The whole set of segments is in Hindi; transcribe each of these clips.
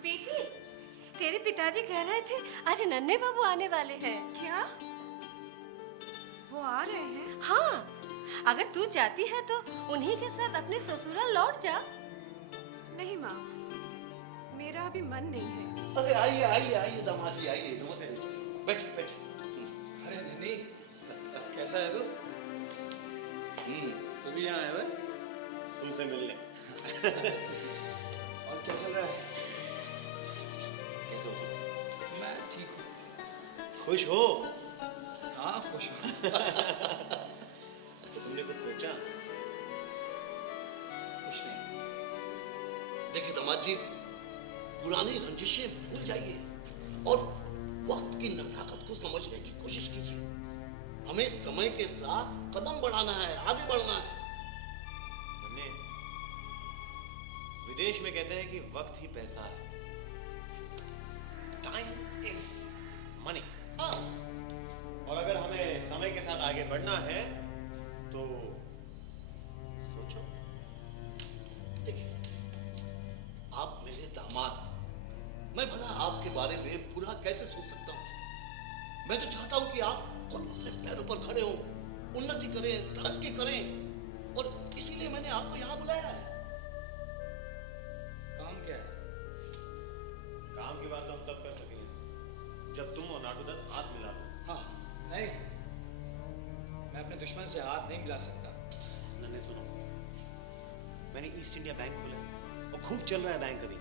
बेटी, तेरे पिताजी कह रहे थे आज नन्हे बाबू आने वाले हैं। क्या? वो आ रहे हैं? हाँ, अगर तू चाहती है तो उन्हीं के साथ अपने ससुराल लौट जा। नहीं माँ, मेरा अभी मन नहीं है। अरे आइए आइए आइए दामाद जी आइए, नमस्ते। बैठिए बैठिए। अरे नन्ही, कैसा है तू? तू भी यहाँ आया है? तुमसे मिलने। और क्या चल रहा है? कैसे हो तुम? मैं ठीक हूँ। खुश हो? हाँ खुश हूँ। तो तुमने कुछ सोचा? कुछ नहीं। देखिए दामाद जी, पुरानी रंजिशें भूल जाइए और वक्त की नजाकत को समझने की कोशिश कीजिए। हमें समय के साथ कदम बढ़ाना है, आगे बढ़ना है। विदेश में कहते हैं कि वक्त ही पैसा है। Time is money. हाँ, और अगर हमें समय के साथ आगे बढ़ना है तो सोचो। देखिए, आप मेरे दामाद हैं। मैं भला आपके बारे में बुरा कैसे सोच सकता हूं? मैं तो चाहता हूं कि आप खुद अपने पैरों पर खड़े हो, उन्नति करें, तरक्की करें, और इसीलिए मैंने आपको यहां बुलाया है। काम क्या है? काम की बात तो हम तब कर सकेंगे जब तुम और नाटू दत्त हाथ मिला लो। हाँ, नहीं, मैं अपने दुश्मन से हाथ नहीं मिला सकता। नन्हे सुनो, मैंने ईस्ट इंडिया बैंक खोला है और खूब चल रहा है बैंक अभी।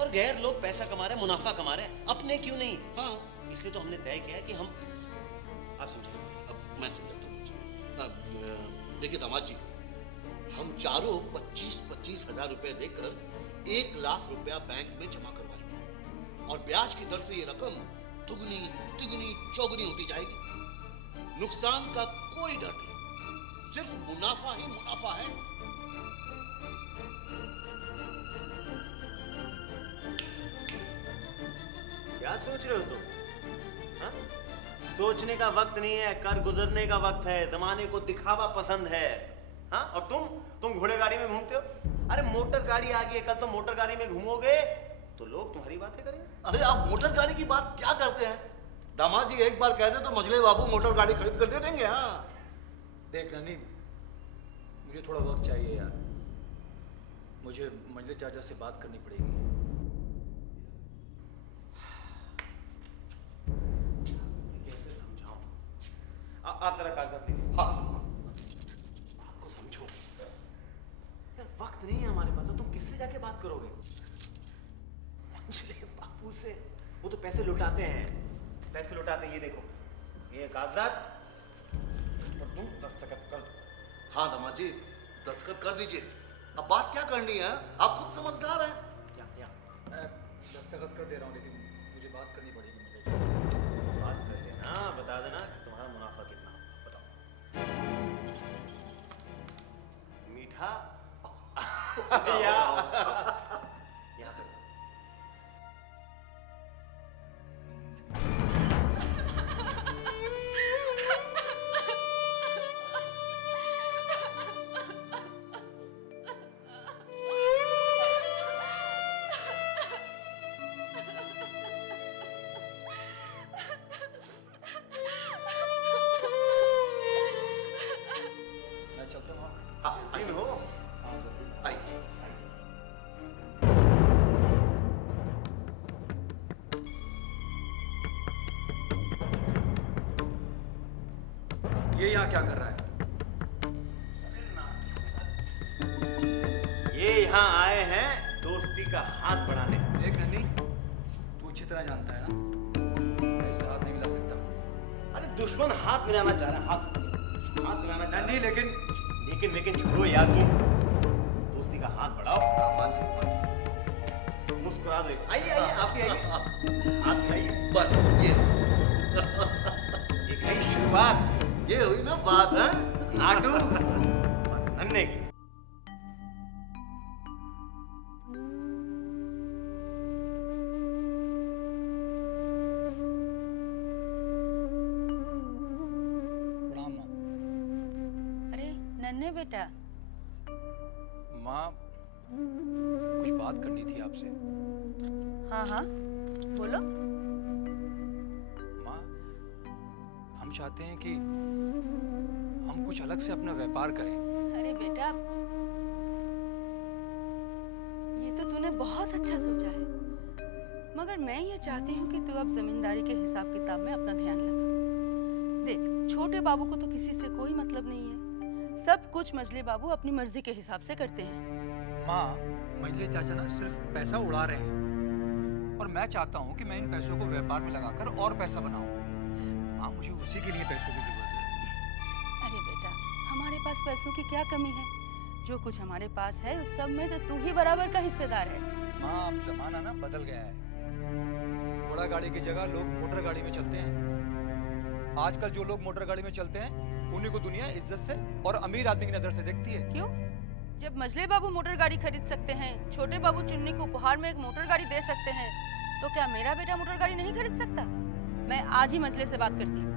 और गैर लोग पैसा कमा रहे हैं, मुनाफा कमा रहे हैं, अपने क्यों नहीं? हाँ, इसलिए तो हमने तय किया है कि हम, आप समझे? अब मैं समझता हूँ। अब देखिए दामाद जी, हम चारों 25-25 हजार रुपए देकर 1 लाख रुपया बैंक में जमा करवाएंगे और ब्याज की दर से ये रकम दुगनी तिगुनी चौगुनी होती जाएगी। नुकसान का कोई डर नहीं, सिर्फ मुनाफा ही मुनाफा है। क्या सोच रहे हो तुम? हाँ? सोचने का वक्त नहीं है, कर गुजरने का वक्त है। जमाने को दिखावा पसंद है। हाँ? और तुम घोड़े गाड़ी में घूमते हो। अरे मोटर गाड़ी आ गई है, कल तो मोटर गाड़ी में घूमोगे तो लोग तुम्हारी बातें करेंगे। अरे आप मोटर गाड़ी की बात क्या करते हैं? दामाद जी एक बार कह दे तो मझले बाबू मोटर गाड़ी खरीद कर दे देंगे। हाँ, देख नन्ही, मुझे थोड़ा वक्त चाहिए यार। मुझे मंजले चाचा से बात करनी पड़ेगी। कैसे समझाऊं? आप जरा कागजात लीजिए। हाँ, आपको समझो यार, वक्त नहीं है हमारे पास। तो तुम किससे जाके बात करोगे? मंजले बापू से। वो तो पैसे लुटाते हैं, पैसे लुटाते हैं। ये देखो, ये कागजात पर तुम दस्तखत कर दो। हाँ दामाद जी, दस्तखत कर दीजिए। अब बात क्या करनी है? आप खुद समझदार हैं। या मैं दस्तखत कर दे रहा हूँ, लेकिन मुझे बात करनी पड़ेगी मंजले चाचा से। बात कर लेना, बता देना कि तुम्हारा मुनाफा कितना होगा। बताओ। मीठा या यहाँ पे मैं चलता हूँ। हाँ, जल्दी में हो। हाँ जल्दी। आइए। ये यहाँ क्या कर रहा है? ये यहाँ आए हैं दोस्ती का हाथ बढ़ाने। देख नन्ही, तू अच्छी तरह जानता है ना, मैं इससे हाथ नहीं मिला सकता। अरे दुश्मन हाथ मिलाना चाह रहा है, हाथ मिलाना चाह रहा नन्ही, है। लेकिन छोड़ो यार, तुम दोस्ती का हाथ बढ़ाओ। मुस्कुरा दो। आइए आइए, आप भी आइए, हाथ मिलाइए। बस ये एक नई शुरुआत ये हुई ना बात है। नाटू नन्हे की। प्रणाम माँ। अरे नन्हे बेटा, माँ, कुछ बात करनी थी आपसे। हाँ हाँ, बोलो। माँ, हम चाहते हैं कि हम कुछ अलग से अपना व्यापार करें। अरे बेटा, ये तो तूने बहुत अच्छा सोचा है, मगर मैं ये चाहती हूँ कि तू अब जमींदारी के हिसाब किताब में अपना ध्यान लगा। देख, छोटे बाबू को तो किसी से कोई मतलब नहीं है, सब कुछ मजले बाबू अपनी मर्जी के हिसाब से करते हैं। माँ, मजले चाचा ना सिर्फ पैसा उड़ा रहे हैं और मैं चाहता हूँ कि मैं इन पैसों को व्यापार में लगाकर और पैसा बनाऊँ। माँ, मुझे उसी के लिए पैसों की जरूरत है। अरे बेटा, हमारे पास पैसों की क्या कमी है? जो कुछ हमारे पास है उस सब में तो तू ही बराबर का हिस्सेदार है। माँ, अब जमाना ना बदल गया है। घोड़ा गाड़ी की जगह लोग मोटर गाड़ी में चलते हैं। आजकल जो लोग मोटर गाड़ी में चलते हैं उन्हीं को दुनिया इज्जत से और अमीर आदमी की नजर से देखती है। क्यों? जब मजले बाबू मोटर गाड़ी खरीद सकते हैं, छोटे बाबू चुन्नी को उपहार में एक मोटर गाड़ी दे सकते हैं, तो क्या मेरा बेटा मोटर गाड़ी नहीं खरीद सकता? मैं आज ही मजले से बात करती हूँ।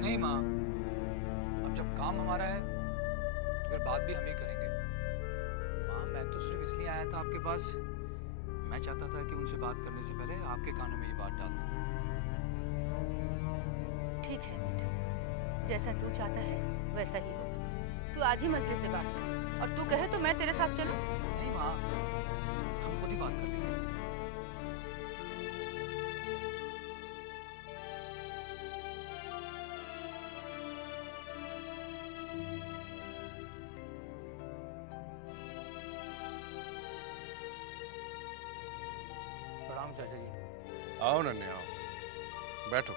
नहीं माँ, अब जब काम हमारा है तो फिर बात भी हम ही करेंगे। माँ, मैं तो सिर्फ इसलिए आया था आपके पास, मैं चाहता था कि उनसे बात करने से पहले आपके कानों में ये बात डाल दूं। ठीक है बेटा, जैसा तू चाहता है वैसा ही हो। तू आज ही मजले से बात कर, और तू कहे तो मैं तेरे साथ चलूं? नहीं माँ, हम खुद ही बात कर लेंगे। प्रणाम चाचा जी। आओ नन्हे, आओ, बैठो।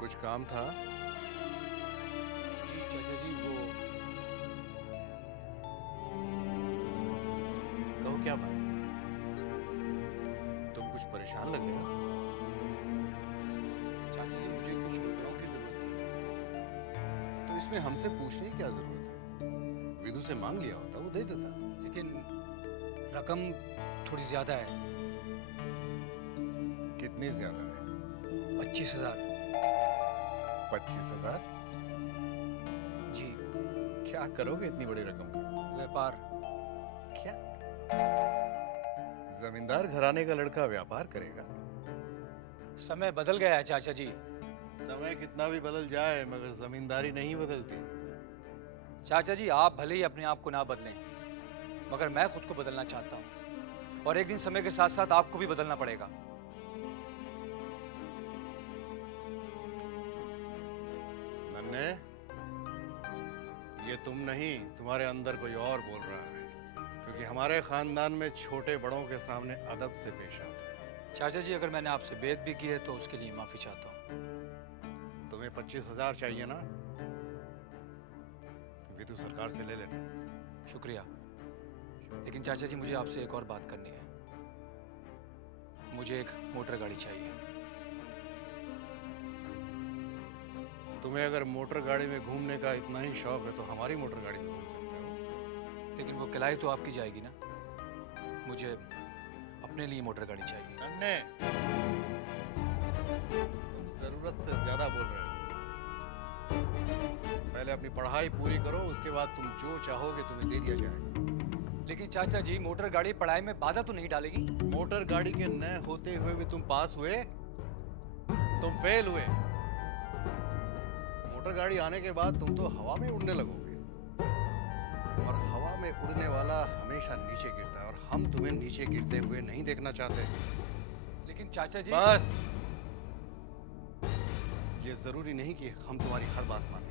कुछ काम था? जी चाचा जी, वो कहो, क्या बात? तुम कुछ परेशान लग रहे हो। चाचा जी, मुझे कुछ रुपयों की जरूरत थी। तो इसमें हमसे पूछने की क्या जरूरत है? विदु से मांग लिया होता, वो दे देता। लेकिन रकम थोड़ी ज्यादा है। कितनी ज्यादा है? 25,000। 25,000? जी। क्या करोगे इतनी बड़ी रकम की? व्यापार। क्या? जमींदार घराने का लड़का व्यापार करेगा? समय बदल गया है चाचा जी। समय कितना भी बदल जाए मगर जमींदारी नहीं बदलती। चाचा जी, आप भले ही अपने आप को ना बदलें, मगर मैं खुद को बदलना चाहता हूँ, और एक दिन समय के साथ साथ आपको भी बदलना पड़ेगा। नन्हे, ये तुम नहीं, तुम्हारे अंदर कोई और बोल रहा है, क्योंकि हमारे खानदान में छोटे बड़ों के सामने अदब से पेश आते हैं। चाचा जी, अगर मैंने आपसे बेइज्जत भी की है तो उसके लिए माफी चाहता हूँ। तुम्हें 25,000 चाहिए ना? विदु सरकार से ले लेना। शुक्रिया, लेकिन चाचा जी मुझे आपसे एक और बात करनी है। मुझे एक मोटर गाड़ी चाहिए। तुम्हें अगर मोटर गाड़ी में घूमने का इतना ही शौक है तो हमारी मोटर गाड़ी में घूम सकते हो। लेकिन वो किराए तो आपकी जाएगी ना। मुझे अपने लिए मोटर गाड़ी चाहिए। नन्हे, तुम जरूरत से ज्यादा बोल रहे हो। पहले अपनी पढ़ाई पूरी करो, उसके बाद तुम जो चाहोगे तुम्हें दे दिया जाएगा। लेकिन चाचा जी, मोटर गाड़ी पढ़ाई में बाधा तो नहीं डालेगी? मोटर गाड़ी के न होते हुए भी तुम पास हुए, तुम फेल हुए। मोटर गाड़ी आने के बाद तुम तो हवा में उड़ने लगोगे, और हवा में उड़ने वाला हमेशा नीचे गिरता है, और हम तुम्हें नीचे गिरते हुए नहीं देखना चाहते। लेकिन चाचा जी, बस, ये जरूरी नहीं कि हम तुम्हारी हर बात मानें।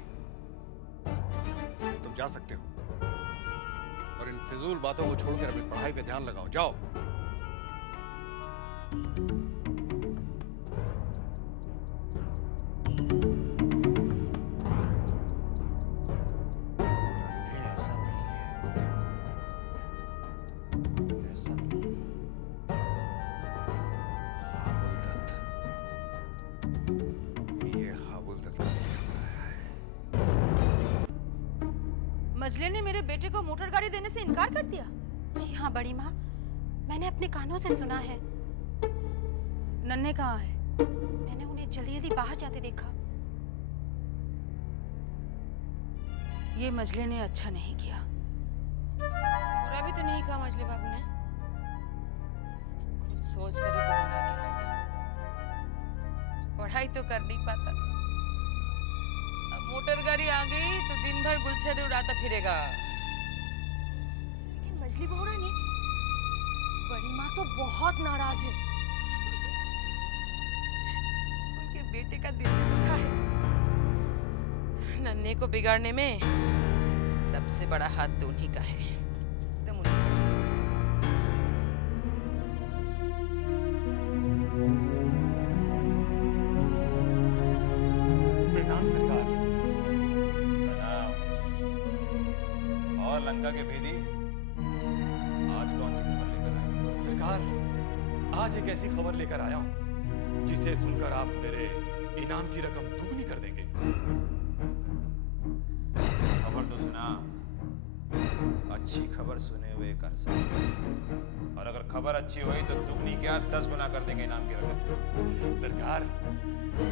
तुम जा सकते हो, और इन फिजूल बातों को छोड़कर अपनी पढ़ाई पे ध्यान लगाओ। जाओ। नन्हे, ऐसा नहीं है, ऐसा। हाबुलदत्त, ये हाबुलदत्त का किया है। मजले ने मेरे बेटे को मोटर गाड़ी देने से इनकार कर दिया? जी हाँ बड़ी माँ, मैंने अपने कानों से सुना है। नन्हे कहाँ है? मैंने उन्हें जल्दी जल्दी बाहर जाते देखा। ये मजले ने अच्छा नहीं किया। बुरा भी तो नहीं कहा मजले बाबू ने, खुद सोच कर ही तो मना किया होगा। पढ़ाई तो कर नहीं पाता, अब मोटर गाड़ी आ गई तो दिन भर गुलछर्रे उड़ाता फिरेगा। लेकिन मजली बहू रानी, बड़ी माँ तो बहुत नाराज है। उनके बेटे का दिल जो दुखा है, नन्हे को बिगाड़ने में सबसे बड़ा हाथ तो उन्हीं का है। एकदम उल्टा। प्रणाम सरकार। प्रणाम। और लंका के भेदी आज कौन सी खबर लेकर आए? सरकार, आज एक ऐसी खबर लेकर आया हूं जिसे सुनकर आप मेरे इनाम की रकम दुगनी कर देंगे। खबर तो सुना, अच्छी खबर सुने हुए कर सकते, और अगर खबर अच्छी हुई तो दुगनी क्या 10 गुना कर देंगे इनाम की रकम। सरकार,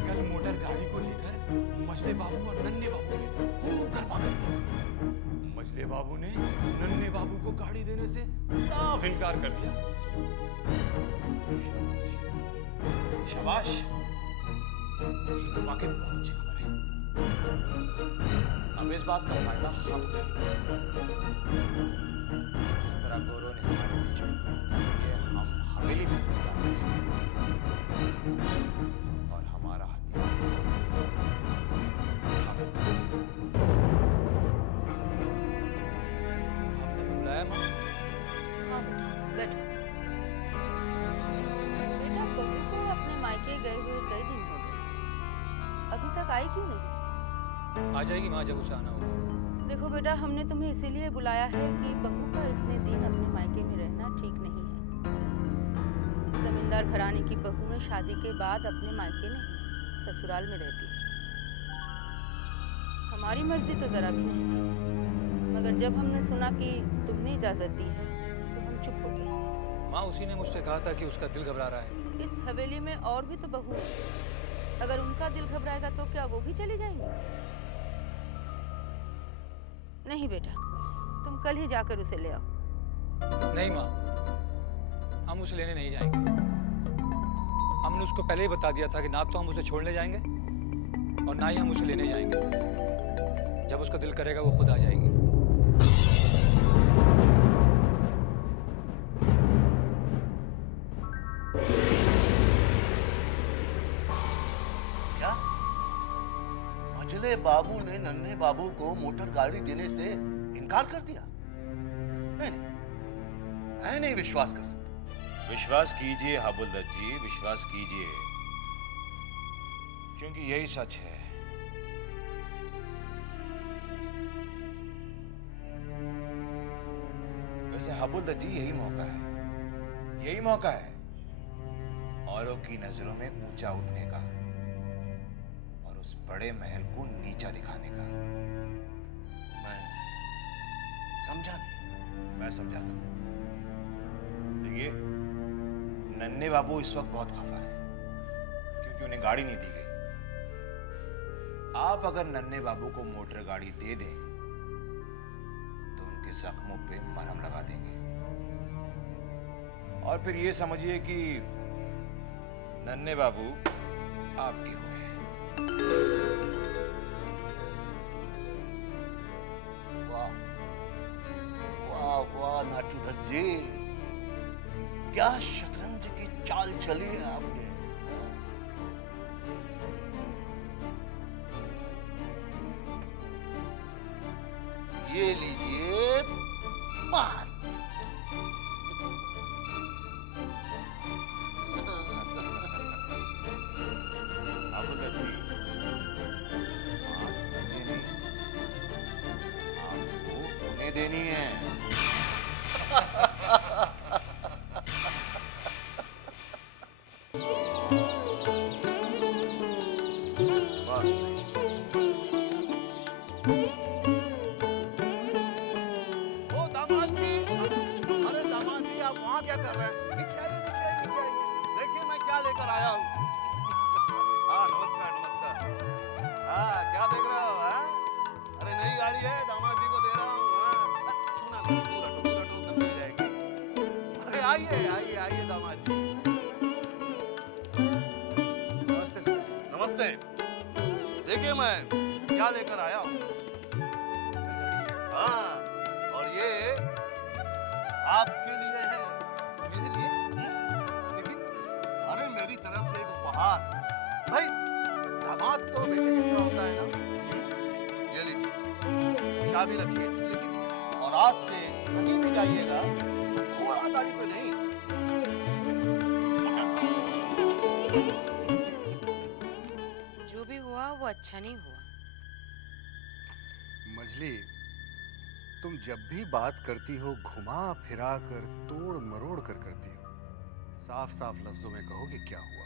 कल मोटर गाड़ी को लेकर मजले बाबू और नन्हे बाबू ने खूब गरबा कर, मजले बाबू ने नन्हे बाबू को गाड़ी देने से साफ इनकार कर दिया। शाबाश, ये तो वाकई में बहुत अच्छी खबर है। अब इस बात का फायदा हम उठाएंगे। जिस तरह गोरों ने हमारे बीच में ये हम हवेली में और हमारा हथियार आपने बुलाया माँ? हाँ बेटा, बैठो। बेटा, बहू को अपने मायके गए हुए कई दिन हो गए, अभी तक आई क्यों नहीं? आ जाएगी माँ जब उसे आना होगा। देखो बेटा, हमने तुम्हें इसीलिए बुलाया है कि बहू का इतने दिन अपने मायके में रहना ठीक नहीं है। जमींदार घराने की बहुएं शादी के बाद अपने मायके में ससुराल में रहती है। हमारी मर्जी तो जरा भी नहीं थी, मगर जब हमने सुना कि तुमने इजाजत दी है तो हम चुप हो गए। माँ, उसी ने मुझसे कहा था कि उसका दिल घबरा रहा है। इस हवेली में और भी तो बहू है, अगर उनका दिल घबराएगा तो क्या वो भी चली जाएंगी? नहीं बेटा, तुम कल ही जाकर उसे ले आओ। नहीं माँ, हम उसे लेने नहीं जाएंगे। हमने उसको पहले ही बता दिया था कि ना तो हम उसे छोड़ने जाएंगे और ना ही हम उसे लेने जाएंगे। जब उसका दिल करेगा वो खुद आ जाएगी। क्या मजले बाबू ने नन्हे बाबू को मोटर गाड़ी देने से इनकार कर दिया? नहीं नहीं, मैं नहीं विश्वास कर सकता। विश्वास कीजिए हाबुलदत्त जी, विश्वास कीजिए, क्योंकि यही सच है। वैसे हाबुलदत्त जी, यही मौका है, यही मौका है औरों की नजरों में ऊंचा उठने का और उस बड़े महल को नीचा दिखाने का। मैं समझा नहीं। मैं समझाता हूं। देखिए, नन्हे बाबू इस वक्त बहुत खफा है क्योंकि उन्हें गाड़ी नहीं दी गई। आप अगर नन्हे बाबू को मोटर गाड़ी दे दें तो उनके जख्मों पे मरहम लगा देंगे, और फिर ये समझिए कि नन्हे बाबू आपके हुए। वाह वाह वाह नाटूदत्त जी, क्या शतरंज की चाल चली है आपने। ये लीजिए बात। हाबुलदत्त जी, आप मुझे नहीं, आपको उन्हें देनी है। ओ दामाद जी, अरे दामाद जी, आप वहाँ क्या कर रहे हैं? नीचे आइए, नीचे आइए, नीचे आइए। देखिए मैं क्या लेकर आया हूँ। हाँ नमस्कार नमस्कार। हाँ क्या देख रहे हो? हाँ? अरे नई गाड़ी है, दामाद जी को दे रहा हूँ। हाँ। छूना नहीं, दूर हटो, दम मिल जाएगी। अरे आइए आइए आइए दामाद जी। नमस्ते सर। नमस्ते। देखिए मैं क्या लेकर आया हूँ। हाँ, और ये आपके लिए है। मेरे लिए? लेकिन अरे मेरी तरफ से एक उपहार। भाई दामाद तो बेटे जैसा होता है ना। ये लीजिए, चाबी रखिए। और आज से कहीं भी जाइएगा घोड़ा गाड़ी पे नहीं। जो भी हुआ वो अच्छा नहीं हुआ। मजली, तुम जब भी बात करती हो घुमा फिरा कर तोड़ मरोड़ कर करती हो। साफ साफ लफ्जों में कहो कि क्या हुआ।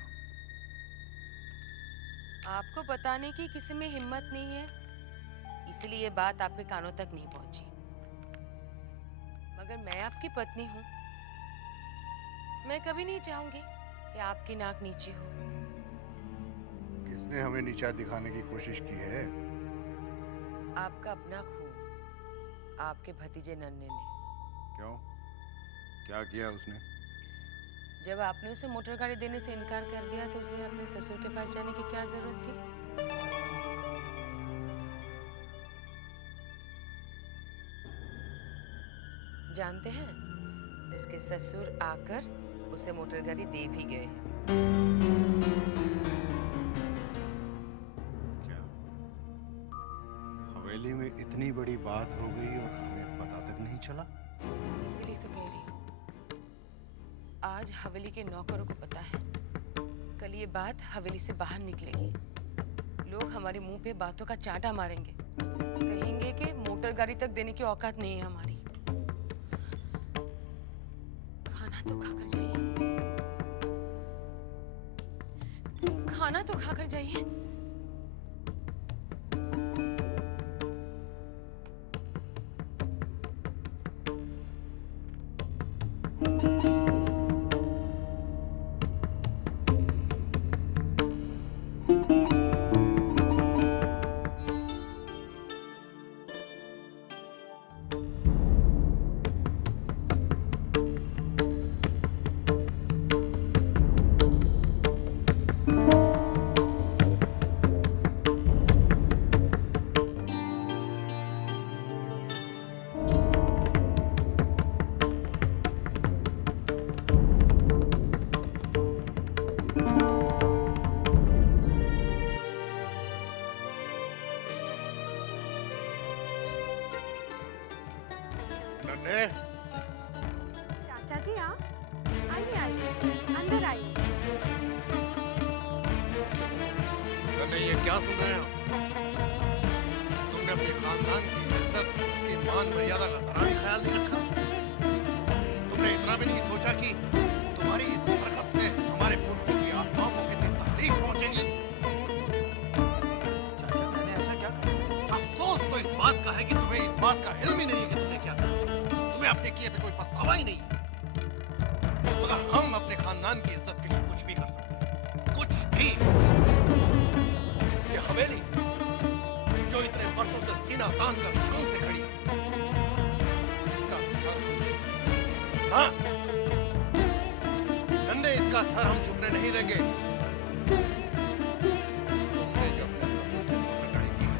आपको बताने की किसी में हिम्मत नहीं है, इसलिए ये बात आपके कानों तक नहीं पहुंची। मगर मैं आपकी पत्नी हूँ, मैं कभी नहीं चाहूंगी कि आपकी नाक नीची हो। किसने हमें नीचा दिखाने की कोशिश की है? आपका अपना खून, आपके भतीजे नन्हे ने। क्यों? क्या किया उसने? जब आपने उसे मोटर गाड़ी देने से इनकार कर दिया तो उसे अपने ससुर के पास जाने की क्या जरूरत थी? जानते हैं, उसके ससुर आकर उसे मोटर गाड़ी दे भी गए हैं। क्या हवेली में इतनी बड़ी बात हो गई और हमें पता तक नहीं चला? इसीलिए तो कह रही हूँ, आज हवेली के नौकरों को पता है, कल ये बात हवेली से बाहर निकलेगी। लोग हमारे मुंह पे बातों का चांटा मारेंगे, कहेंगे कि मोटर गाड़ी तक देने की औकात नहीं है हमारी। खाना तो खाकर जाइए, खाना तो खाकर जाइए। नन्हे, चाचा जी आप आइए आइए, अंदर आइए। नन्हे ये क्या सुन रहे हो? तुमने अपने खानदान की इज्जत, उसकी मान मर्यादा का जरा भी ख्याल नहीं रखा? तुमने इतना भी नहीं सोचा कि तुम्हारी इस हरकत से हमारे पुरखों की आत्माओं को कितनी तकलीफ पहुंचेगी? चाचा मैंने ऐसा क्या कहा? अफसोस तो इस बात का है कि तुम्हें इस बात का इल्म ही नहीं है कि तुमने क्या किया। तुम्हें अपने किए पे कोई पछतावा ही नहीं है। मगर हम अपने खानदान की इज्जत के लिए कुछ भी कर सकते हैं, कुछ भी। ये हवेली जो इतने वर्षों से सीना तान कर शान से खड़ी है, इसका सर हम झुकने ना, नन्हे इसका सर हम झुकने नहीं देंगे। तुमने जो अपने ससुर से मोटर गाड़ी ली है,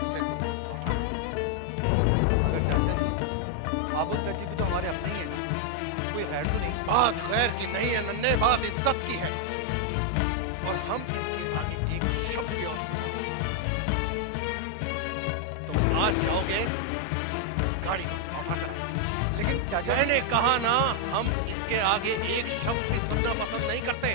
उसे तुमने लौटा दो। मगर चाचा जी, आबुल तरतीब तो हमारे अपने ही है ना, कोई गैर तो नहीं। बात गैर की नहीं है नन्हे, बात इज्जत की है। और हम इसके आगे एक शब्द भी और सुना नहीं सकते। तुम आज जाओगे, इस गाड़ी को लौटा कर आएंगे। लेकिन चाचा मैंने कहा ना, हम इसके आगे एक शब्द भी सुनना पसंद नहीं करते।